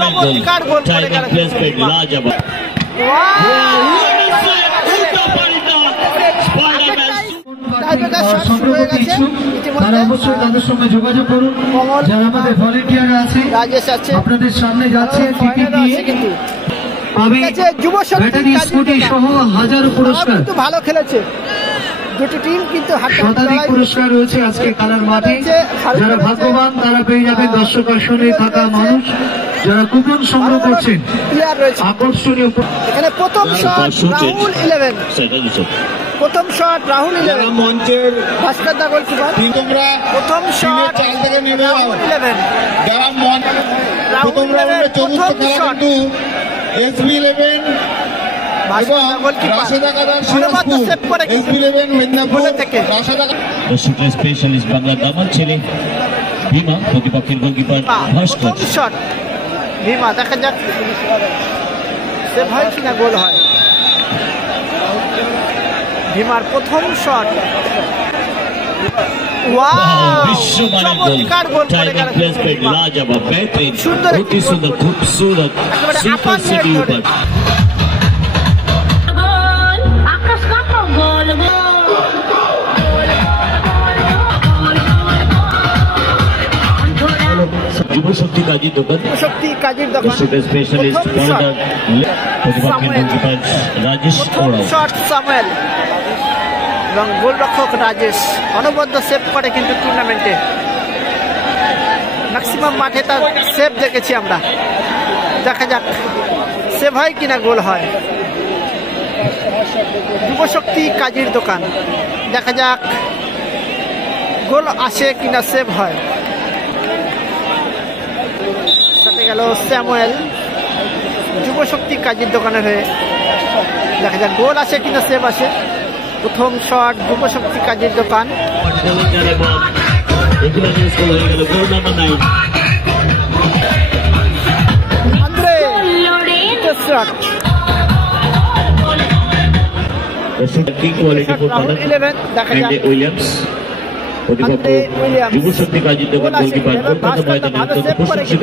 চমৎকার গোল করে গেল। তারা অবশ্যই তাদের সঙ্গে যোগাযোগ করুন। যারা আমাদের ভলেন্টিয়ার আছে আপনাদের সামনে যাচ্ছে টিকিট নিয়ে ব্যাটারি স্কুটি সহ হাজারো পুরস্কার, ভালো খেলেছে দুটি টিম, কিন্তু শতাধিক পুরস্কার রয়েছে আজকে খেলার মাঠে। যারা ভাগ্যবান তারা পেয়ে যাবেন দর্শক আসনে থাকা মানুষ, যারা কুপন সংগ্রহ করছেন আকর্ষণীয়। এখানে প্রথম শট রাহুল 11, প্রথম শট রাহুল 11 মঞ্চের ভাস্কর দা গোলকিপার। তোমরা প্রথম শট চাল থেকে নেমে রাহুল 11, যারা প্রথম রাউন্ডে চতুর্থ খেলা কিন্তু এসবি 11 স্পেশালিস্ট বাংলা দামাল ছেলে ভীমা, প্রতিপক্ষের গোলকিপার ভাস্কর। শট ভীমা, দেখা যাক সেভ হয় কিনা গোল হয়। ভীমার প্রথম শট, চমৎকার গোল করে গেল। লাজবাব, বেহতরিন, সুন্দর, অতি সুন্দর, খুবসুরত, সুপার সিটি উপর। যুবশক্তি কাজীর দোকান, শক্তি কাজীর দোকান, স্পেশালিস্ট প্রতিপক্ষের গোলকিপার রাজেশ ওরাও। শট সামুয়েল এবং গোলরক্ষক রাজেশ অনবদ্য সেভ করে কিন্তু টুর্নামেন্টে ম্যাক্সিমাম মাঠে তার সেভ দেখেছি আমরা। দেখা যাক সেভ হয় কিনা গোল হয়। যুবশক্তি কাজীর দোকান, দেখা যাক গোল আসে কিনা সেভ হয়। সাথে গেল স্যামুয়েল যুবশক্তি কাজীর দোকানের হয়ে, দেখা যাক গোল আসে কিনা সেভ আসে। প্রথম শট যুবশক্তি কাজীর দোকান, যুবশক্তি কাজীর দোকান গোলকিপার প্রশংসিত।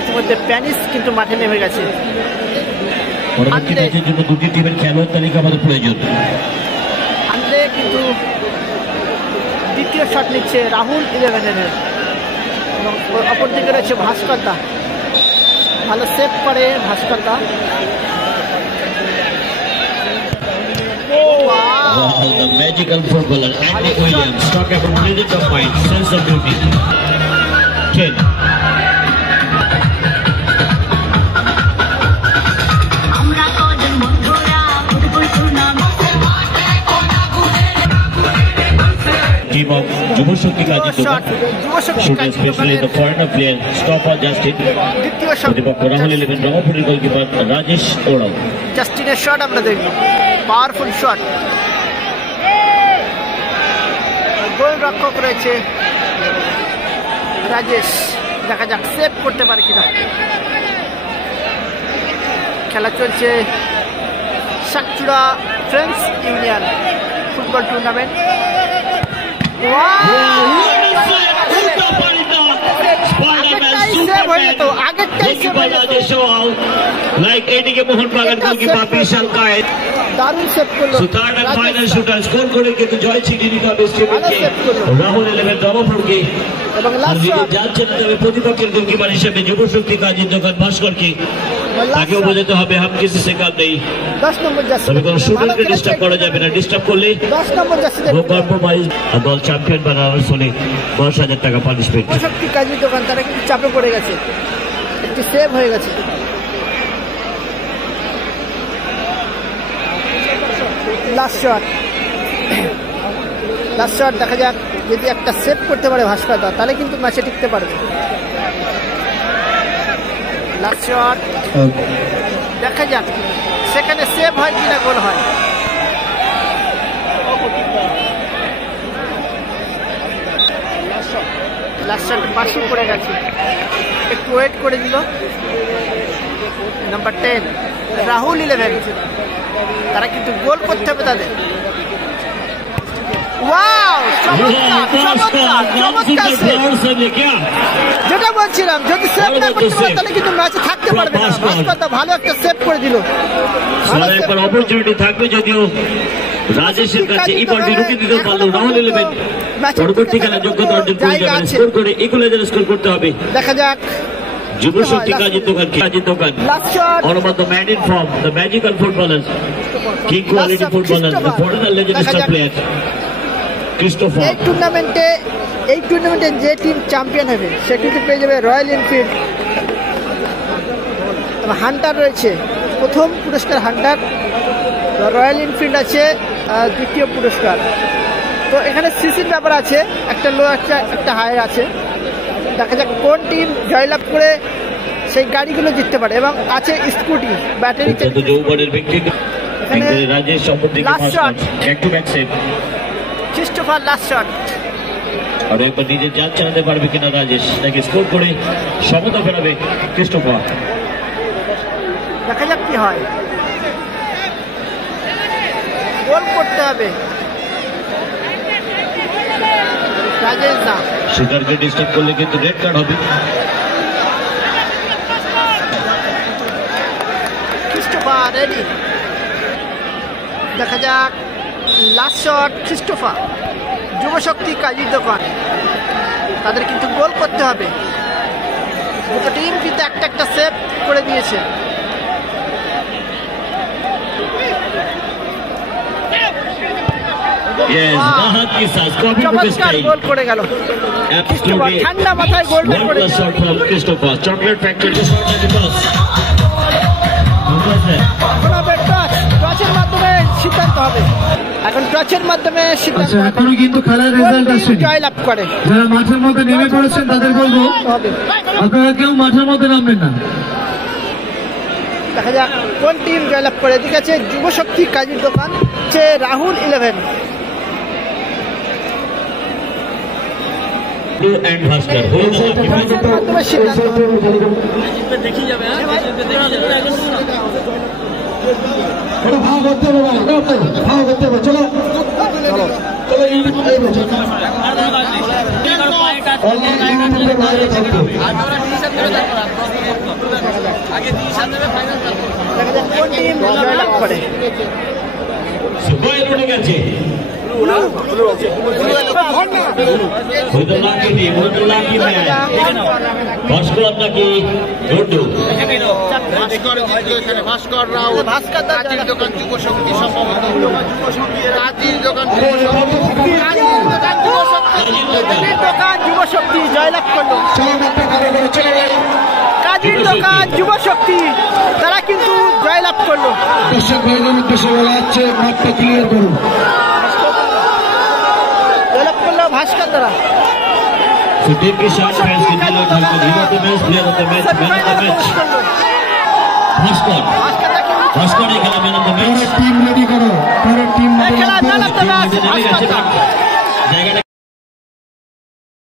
ইতিমধ্যে প্যানিস কিন্তু মাঠে নেমে গেছে। পরবর্তী ম্যাচের জন্য দুটি টিমের খেলোয়াড় তালিকা আমাদের প্রয়োজন। আন্দ্রে কিন্তু দ্বিতীয় শট নিচ্ছে রাহুল 11 এবং অপরদিকে রয়েছে ভাস্কর দা, ভালো সেভ করে ভাস্কর দা। The magical footballer Andy Williams talk about presence of mind, sense of duty. 10. Team of যুবশক্তি কাজী দোকান, especially the foreigner player stopper Justin, প্রতিপক্ষ রাহুল 11 রঙপুরের গোলকিপার রাজেশ ওরাও। জাস্টিনের শট আমরা দেখব, পাওয়ারফুল শট। গোলরক্ষক রয়েছে রাজেশ, দেখা যাক সেভ করতে পারে কিনা। খেলা চলছে Sakchura friends union football tournament. Like এদিকে মোহন বাগান গোলকিপার বিশাল কায়েদ দারুণ সেভ করলো। সুতার ফাইনাল শুটার স্কোর করে কিন্তু জয় ছিনিয়ে নিতে হবে স্টেডিয়ামকে। রাহুল 11 রঙপুরকে এবং লাস্ট শট যাচ্ছে না, তবে প্রতিপক্ষের গোলকিপার হিসেবে যুবশক্তি কাজীর দোকান ভাস্করকে তাকেও বোঝাতে হবে হাম কিছু সে কাম নেই। 10 নম্বর জার্সি, তবে কোনো স্টুডেন্টকে ডিস্টার্ব করা যাবে না, ডিস্টার্ব করলে 10 নম্বর জার্সি কম্প্রোমাইজ দল চ্যাম্পিয়ন বানানোর ফলে 10,000 টাকা পানিশমেন্ট। যুবশক্তি কাজীর দোকান তারা কিন্তু চাপে পড়ে গেছে, একটি সেভ হয়ে গেছে। লাস্ট শট দেখা যাক, যদি একটা সেভ করতে পারে ভাস্কর দা তাহলে কিন্তু ম্যাচে টিকতে পারবে। লাস্ট শট দেখা যাক সেখানে সেভ হয় কিনা গোল হয়। লাস্ট শট বাসি পড়ে গেছে, একটু ওয়েট করে দিল। নাম্বার 10 রাহুল 11 তারা কিন্তু গোল করতে হবে তাদের। ওয়াও, যেটা বলছিলাম, যদি সেভ না করতে পারে তাহলে কিন্তু ম্যাচে থাকতে পারবে না। ভাস্কর ভালো একটা সেভ করে দিল। অপরচুনিটি থাকবে যদিও রাজেশের কাছে এই বলটি রুখে দিতে পারলো রাহুল ইলেভেন। পরবর্তী খেলা যোগ্যতা অর্জন করে যাবে, স্কোর করে ইকুয়ালাইজার স্কোর করতে হবে। দেখা যাক যুবশক্তি কাজের দোকান all about the man in form, the magical footballers, king quality footballers, the foreigner legendary star player Christopher. এই টুর্নামেন্টে যে টিম চ্যাম্পিয়ন হবে সে কিন্তু পেয়ে যাবে রয়্যাল এনফিল্ড। হান্টার রয়েছে, প্রথম পুরস্কার হান্টার, রয়্যাল এনফিল্ড আছে দ্বিতীয় পুরস্কার। তো এখানে সিসির ব্যাপার আছে, একটা লো একটা হাই আছে। দেখা যাক কোন টিম জয়লাভ করে সেই গাড়িগুলো জিততে পারে। এবং আছে scooty, battery. Christopher last shot, আর একবার নিজের জাল চালাতে পারবে কিনা রাজেশ, নাকি স্কোর করে সমতা ফেরাবে ক্রিস্টোফার। দেখা যাক কি হয়। গোল করতে হবে রাজেশ না, শিকারকে ডিস্টার্ব করলে কিন্তু রেড কার্ড হবে। ক্রিস্টোফার রেডি, দেখা যাক লাস্ট শট ক্রিস্টোফার। যুবশক্তি কাজীর দোকান, তাদের কিন্তু গোল করতে হবে। দুটো টিম কিন্তু একটা একটা সেভ করে দিয়েছে। গোল করে গেল, ঠান্ডা মাথায় গোল করে। চকলেট ফ্যাক্টরি টচের মাধ্যমে সিদ্ধান্ত হবে। এখন টচের মাধ্যমে সিদ্ধান্ত এখনো কিন্তু খেলার রেজাল্ট আসেনি। জয়লাভ করে যারা মাঠের মধ্যে নেমে পড়েছেন তাদের বলবো আপনারা কেউ মাঠের মধ্যে নামবেন না। দেখা যাক কোন টিম জয়লাভ করে। এদিকে আছে যুবশক্তি কাজীর দোকান, হচ্ছে রাহুল ইলেভেন। কোন টিম জয়লাভ করে। ভাস্কর নাকি গুড্ডু? ভাস্কর রাও, ভাস্কর কাজীর দোকান যুবশক্তি, সম্ভবত কাজীর দোকান যুবশক্তি জয়লাভ করলো। কাজীর দোকান যুবশক্তি তারা কিন্তু জয়লাভ করলো। দর্শক ভাইদের উদ্দেশ্যে বলা হচ্ছে মাঠটা ক্লিয়ার করুন। জয়লাভ করলো ভাস্কর দ্বারা। সুদীপ के साथ मैच के दिलों में hero the match, player of the match, man of the match Bhaskar. Bhaskar ने खेला man of the match. Team ready करो, पूरा टीम खेला man of the match Bhaskar.